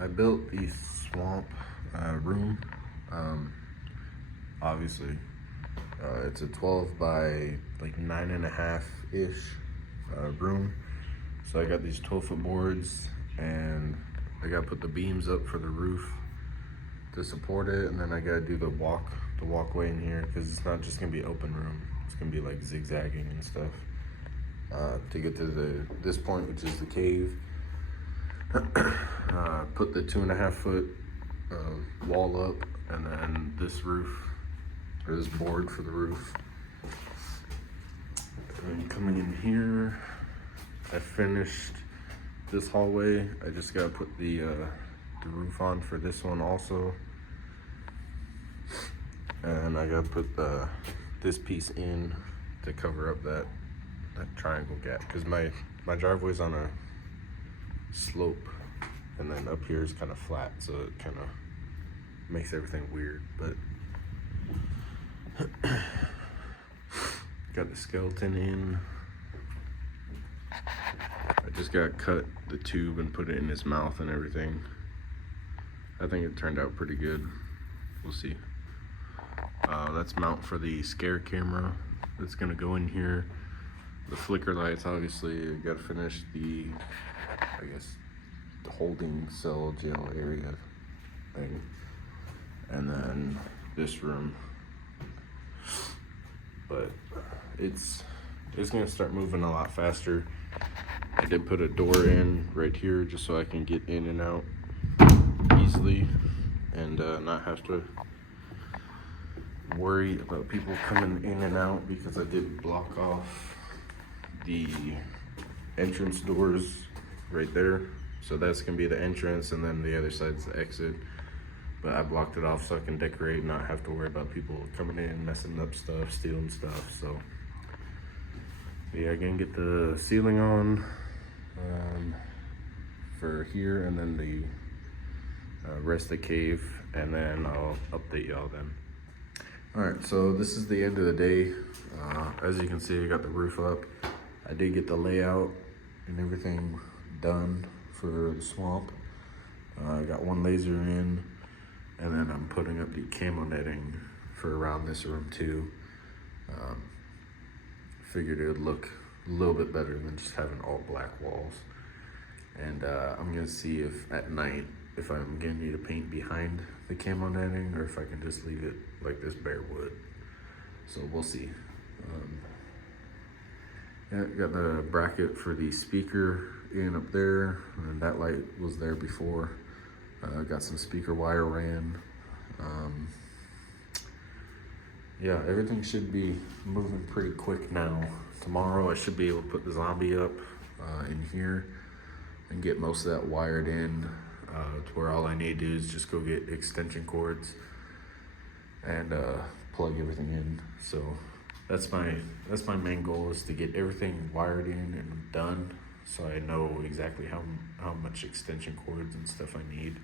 I built the swamp room. Um, Obviously, it's a 12 by like 9.5 ish room. So I got these 12-foot boards, and I gotta put the beams up for the roof to support it, and then I gotta do the walkway in here because it's not just gonna be open room. It's gonna be like zigzagging and stuff to get to this point, which is the cave. Put the 2.5-foot wall up, and then this roof, or this board for the roof. And then coming in here, I finished this hallway. I just gotta put the roof on for this one also. And I gotta put this piece in to cover up that triangle gap, because my driveway's on a slope, and then up here is kind of flat, so it kind of makes everything weird. But got the skeleton in. I just got cut the tube and put it in his mouth and everything. I think it turned out pretty good. We'll see. That's mount for the scare camera that's gonna go in here. The flicker lights, obviously, I gotta finish the, I guess, the holding cell jail area thing. And then this room. But it's gonna start moving a lot faster. I did put a door in right here just so I can get in and out easily and not have to worry about people coming in and out, because I did block off the entrance doors right there. So that's gonna be the entrance, and then the other side's the exit. But I blocked it off so I can decorate and not have to worry about people coming in, messing up stuff, stealing stuff. So yeah, I'm gonna get the ceiling on for here, and then the rest of the cave, and then I'll update y'all then. All right, so this is the end of the day. As you can see, I got the roof up. I did get the layout and everything done for the swamp. I got one laser in, and then I'm putting up the camo netting for around this room too. Figured it would look a little bit better than just having all black walls. And I'm gonna see if at night, if I'm gonna need to paint behind the camo netting, or if I can just leave it like this bare wood. So we'll see. Yeah, got the bracket for the speaker in up there, and that light was there before. Got some speaker wire ran. Yeah, everything should be moving pretty quick now. Tomorrow I should be able to put the zombie up in here and get most of that wired in to where all I need to do is just go get extension cords and plug everything in. So that's my main goal, is to get everything wired in and done, so I know exactly how much extension cords and stuff I need.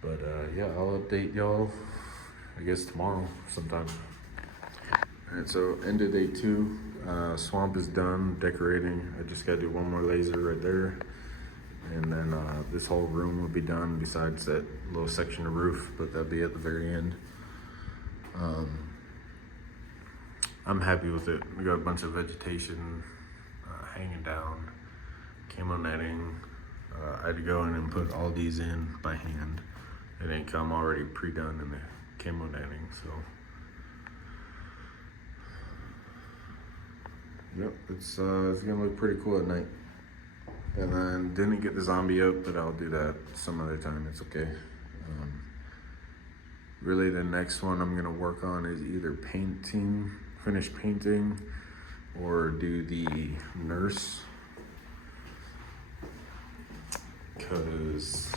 But yeah, I'll update y'all, I guess, tomorrow sometime. All right, so end of day 2. Swamp is done decorating. I just gotta do one more laser right there, and then this whole room will be done, besides that little section of roof, but that'll be at the very end. I'm happy with it. We got a bunch of vegetation hanging down, camo netting. I had to go in and put all these in by hand. They didn't come already pre-done in the camo netting, so. Yep, it's gonna look pretty cool at night. And then didn't get the zombie up, but I'll do that some other time, it's okay. Really the next one I'm gonna work on is either finish painting, or do the nurse. Because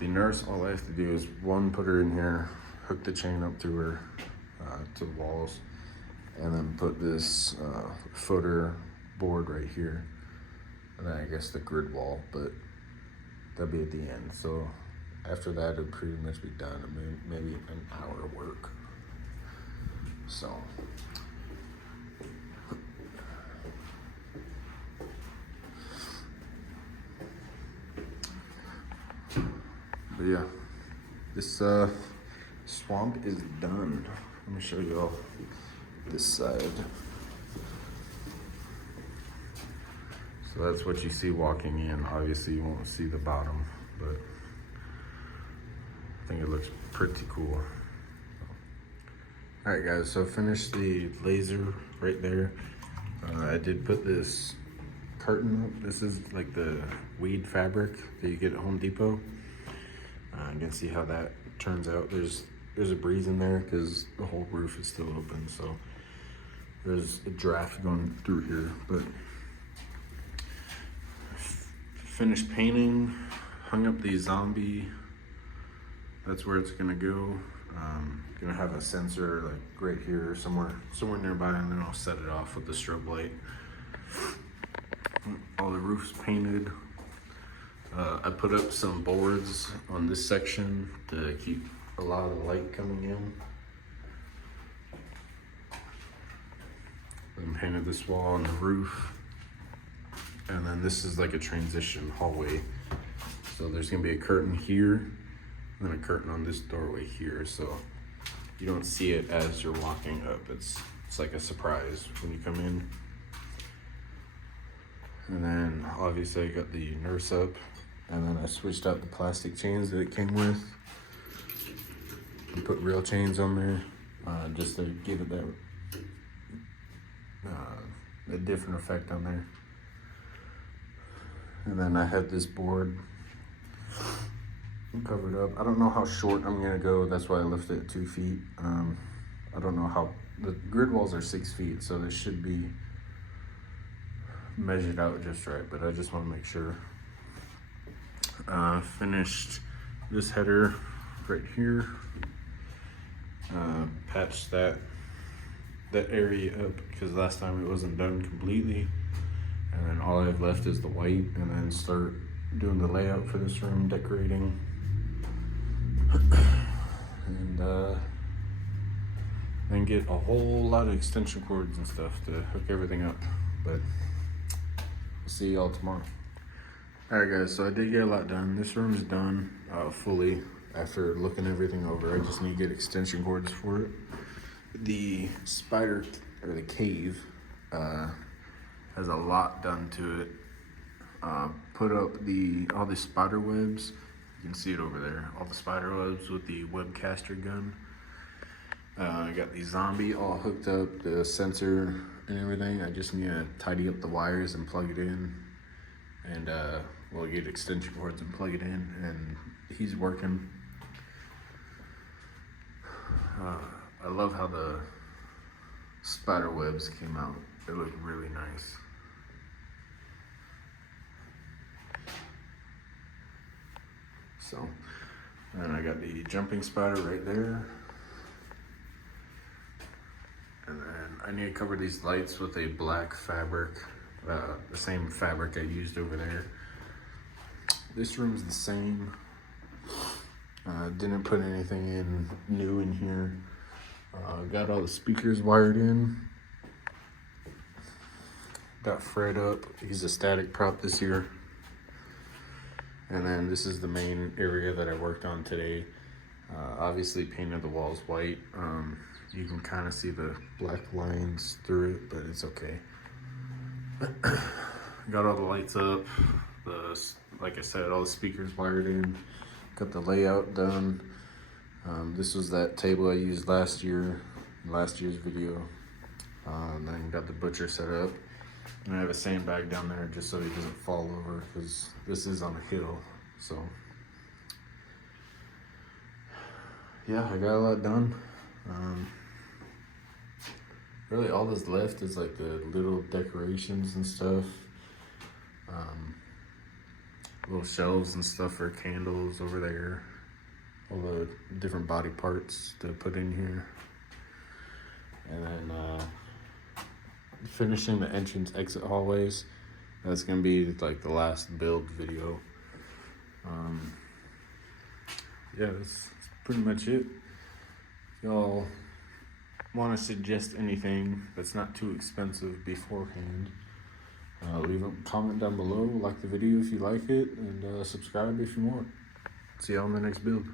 the nurse, all I have to do is put her in here, hook the chain up to her, to the walls, and then put this footer board right here, and then I guess the grid wall, but that'll be at the end. So after that, it'll pretty much be done. I mean, maybe an hour of work. So This swamp is done. Let me show you all this side. So that's what you see walking in. Obviously you won't see the bottom, but I think it looks pretty cool. All right guys, so finished the laser right there. I did put this curtain up. This is like the weed fabric that you get at Home Depot. You can see how that turns out. There's a breeze in there because the whole roof is still open, so there's a draft going through here. But finished painting, hung up the zombie. That's where it's gonna go. Gonna have a sensor like right here, somewhere nearby, and then I'll set it off with the strobe light. All the roof's painted. I put up some boards on this section to keep a lot of light coming in. Then painted this wall on the roof. And then this is like a transition hallway. So there's gonna be a curtain here, and then a curtain on this doorway here. So you don't see it as you're walking up. It's like a surprise when you come in. And then obviously I got the nurse up, and then I switched out the plastic chains that it came with and put real chains on there, just to give it that a different effect on there. And then I had this board covered up. I don't know how short I'm gonna go. That's why I left it at 2 feet. I don't know how, the grid walls are 6 feet, so this should be measured out just right, but I just want to make sure. Finished this header right here. Patched that area up because last time it wasn't done completely. And then all I have left is the white, and then start doing the layout for this room, decorating. And then get a whole lot of extension cords and stuff to hook everything up. But we'll see y'all tomorrow. All right guys, so I did get a lot done. This room's done fully after looking everything over. I just need to get extension cords for it. The spider, or the cave, has a lot done to it. Put up all the spider webs. You can see it over there. All the spider webs with the webcaster gun. I got the zombie all hooked up, the sensor and everything. I just need to tidy up the wires and plug it in. And we'll get extension cords and plug it in, and he's working. I love how the spider webs came out. They look really nice. So, and I got the jumping spider right there. And then I need to cover these lights with a black fabric, the same fabric I used over there. This room's the same. Didn't put anything new in here. Got all the speakers wired in. Got Fred up. He's a static prop this year. And then this is the main area that I worked on today. Obviously painted the walls white. You can kind of see the black lines through it, but it's okay. Got all the lights up. Like I said, all the speakers wired in. Got the layout done. This was that table I used last year's video. And then got the butcher set up. And I have a sandbag down there just so he doesn't fall over, because this is on a hill. So yeah, I got a lot done. Really all that's left is like the little decorations and stuff. Little shelves and stuff for candles over there. All the different body parts to put in here. And then finishing the entrance exit hallways. That's gonna be like the last build video. Yeah, that's pretty much it. If y'all want to suggest anything that's not too expensive beforehand, leave a comment down below, like the video if you like it, and subscribe if you want. See y'all in the next build.